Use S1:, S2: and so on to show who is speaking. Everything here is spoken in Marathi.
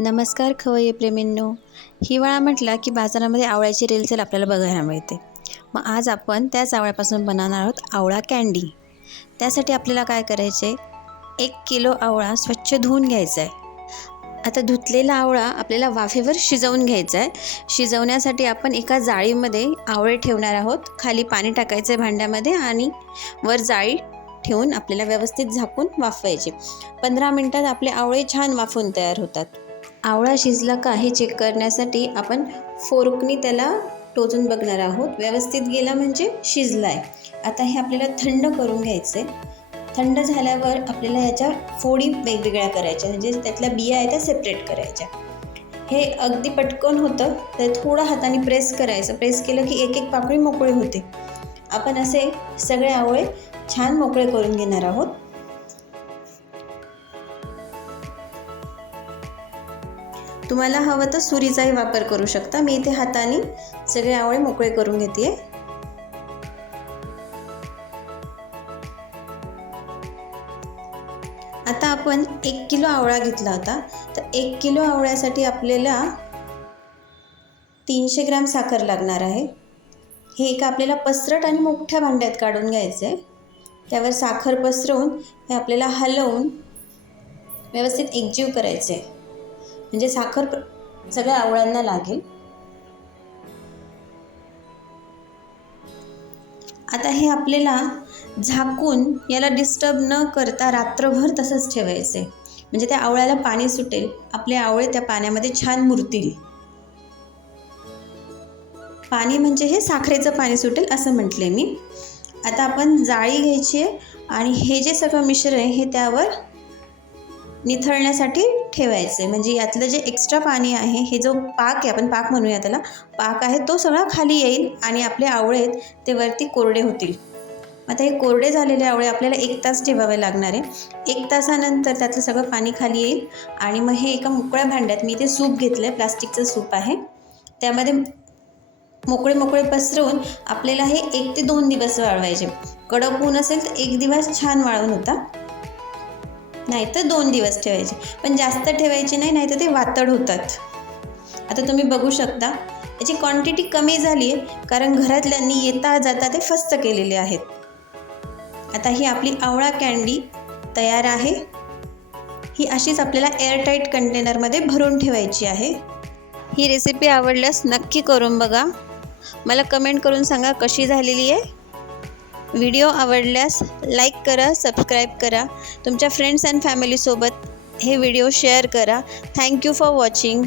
S1: नमस्कार खवय्ये प्रेमींनो. हिवाळा म्हटला की बाजारामध्ये आवळ्याची रेलसेल आपल्याला बघायला मिळते. मग आज आपण त्याच आवळ्यापासून बनवणार आहोत आवळा कँडी त्यासाठी आपल्याला काय करायचे एक किलो आवळा स्वच्छ धुवून घ्यायचा आहे आता धुतलेला आवळा आपल्याला वाफेवर शिजवून घ्यायचा आहे शिजवण्यासाठी आपण एका जाळीमध्ये आवळे ठेवणार आहोत. खाली पाणी टाकायचं आहे भांड्यामध्ये आणि वर जाळी ठेवून आपल्याला व्यवस्थित झाकून वाफवायचे. पंधरा मिनटात आपले आवळे छान वाफून तयार होतात. आवळा शिजला का हे चेक करण्यासाठी आपण फोर्कनी त्याला टोचून बघणार आहोत. व्यवस्थित गेला म्हणजे शिजला आहे आता हे आपल्याला थंड करून घ्यायचं आहे थंड झाल्यावर आपल्याला ह्याच्या फोडी वेगवेगळ्या करायच्या म्हणजे त्यातल्या बिया आहेत त्या सेपरेट करायच्या. हे अगदी पटकन होतं तर थोडं हाताने प्रेस करायचं. प्रेस केलं की एक एक पाकळी मोकळी होते. आपण असे सगळे आवळे छान मोकळे करून घेणार आहोत. तुम्हाला हवं तर सुरीचाही वापर करू शकता. मी इथे हाताने सगळे आवळे मोकळे करून घेते आता आपण एक किलो आवळा घेतला होता. तर एक किलो आवळ्यासाठी आपल्याला तीनशे ग्रॅम साखर लागणार आहे. हे एक आपल्याला पसरट आणि मोठ्या भांड्यात काढून घ्यायचं आहे त्यावर साखर पसरवून हे आपल्याला हलवून व्यवस्थित एकजीव करायचं आहे म्हणजे साखर सगळ्या आवळ्यांना लागेल. आता हे आपल्याला झाकून याला डिस्टर्ब न करता रात्रभर तसंच ठेवायचं आहे म्हणजे त्या आवळ्याला पाणी सुटेल आपले आवळे त्या पाण्यामध्ये छान मुरतील. पाणी म्हणजे हे साखरेचं पाणी सुटेल असं म्हटले मी. आता आपण जाळी घ्यायची आहे आणि हे जे सगळं मिश्रण आहे हे त्यावर निथळण्यासाठी ठेवायचे. म्हणजे यातलं जे एक्स्ट्रा पाणी आहे हे जो पाक आहे आपण पाक म्हणूया त्याला पाक आहे तो सगळा खाली येईल आणि आपले आवळे आहेत ते वरती कोरडे होतील. आता हे कोरडे झालेले आवळे आपल्याला एक तास ठेवावे लागणार आहे. एक तासानंतर त्यातलं सगळं पाणी खाली येईल आणि मग हे एका मोकळ्या भांड्यात मी इथे सूप घेतलं आहे प्लास्टिकचं सूप आहे. त्यामध्ये मोकळे मोकळे पसरवून आपल्याला हे एक ते दोन दिवस वाळवायचे. कडक ऊन असेल तर एक दिवस छान वाळवून होता. नाही तर दोन दिवस ठेवायचे. पण जास्त ठेवायचे नाही नाही तर ते वातड होतात. आता तुम्ही बघू शकता याची क्वांटिटी कमी झाली आहे कारण घरातल्यांनी येता जाता ते फस्त केलेले आहेत. आता ही आपली आवळा कँडी तयार आहे. ही अशीच आपल्याला एअरटाईट कंटेनरमध्ये भरून ठेवायची आहे. ही रेसिपी आवडल्यास नक्की करून बघा. मला कमेंट करून सांगा कशी झालेली आहे व्हिडिओ आवडल्यास लाईक करा सबस्क्राईब करा. तुमच्या फ्रेंड्स अँड फॅमिलीसोबत हे व्हिडिओ शेअर करा. Thank you for watching